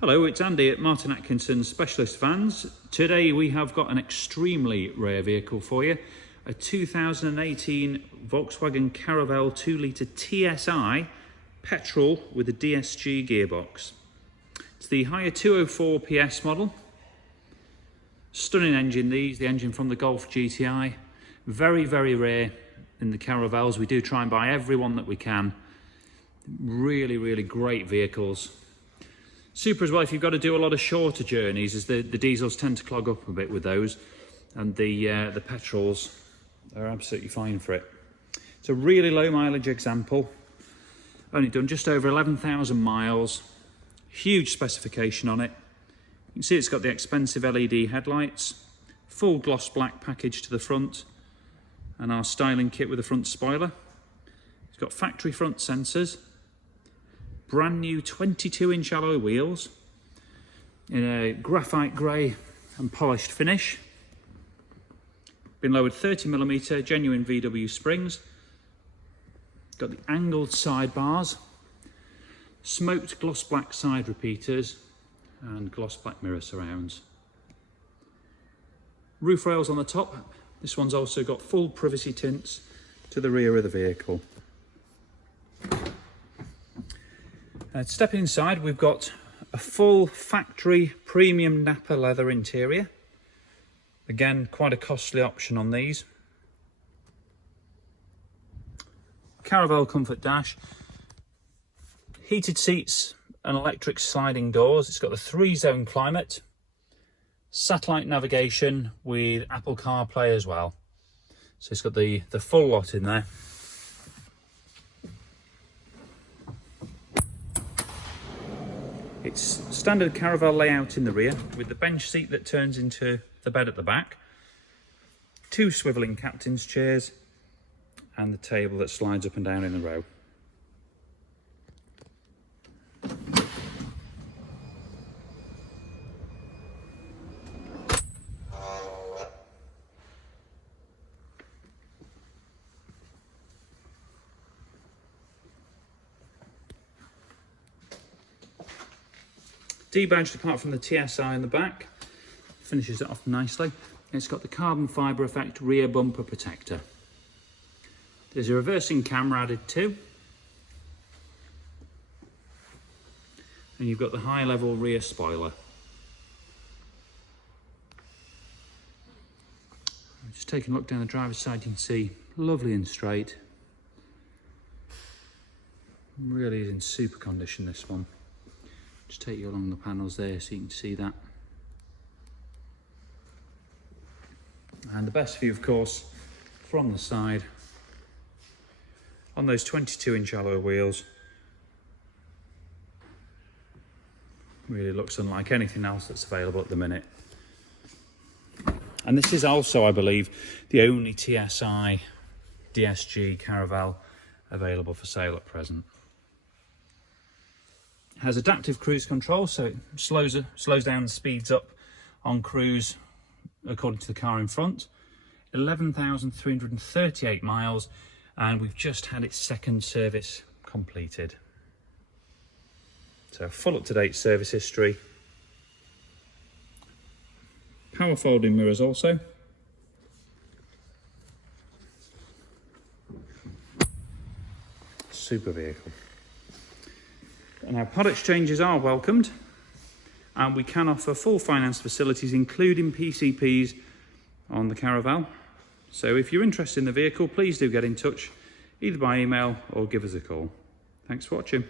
Hello, it's Andy at Atkinson Specialist Vans. Today we have got an extremely rare vehicle for you. A 2018 Volkswagen Caravelle 2.0 TSi Petrol with a DSG gearbox. It's the higher 204 PS model. Stunning engine these, the engine from the Golf GTi. Very, very rare in the Caravelles. We do try and buy every one that we can. Really, really great vehicles. Super as well if you've got to do a lot of shorter journeys, as the diesels tend to clog up a bit with those, and the petrols are absolutely fine for it. It's a really low mileage example, only done just over 11,000 miles, huge specification on it. You can see it's got the expensive LED headlights, full gloss black package to the front, and our styling kit with a front spoiler. It's got factory front sensors, brand new 22-inch alloy wheels in a graphite grey and polished finish. Been lowered 30mm genuine VW springs. Got the angled sidebars, smoked gloss black side repeaters and gloss black mirror surrounds. Roof rails on the top. This one's also got full privacy tints to the rear of the vehicle. Stepping inside, we've got a full factory premium Nappa leather interior. Again, quite a costly option on these. Caravelle comfort dash, heated seats and electric sliding doors. It's got the 3-zone climate, satellite navigation with Apple CarPlay as well. So it's got the full lot in there. It's standard Caravelle layout in the rear with the bench seat that turns into the bed at the back, 2 swivelling captain's chairs and the table that slides up and down in the row. Debadged apart from the TSi in the back, finishes it off nicely. It's got the carbon fibre effect rear bumper protector. There's a reversing camera added too. And you've got the high level rear spoiler. Just taking a look down the driver's side, you can see lovely and straight. Really is in super condition, this one. Just take you along the panels there so you can see that. And the best view, of course, from the side on those 22-inch alloy wheels. Really looks unlike anything else that's available at the minute. And this is also, I believe, the only TSi DSG Caravelle available for sale at present. Has adaptive cruise control, so it slows down and speeds up on cruise according to the car in front. 11,338 miles, and we've just had its second service completed. So full up-to-date service history. Power folding mirrors also. Super vehicle. Now, part exchanges are welcomed, and we can offer full finance facilities including PCPs on the Caravelle. So if you're interested in the vehicle, please do get in touch either by email or give us a call. Thanks for watching.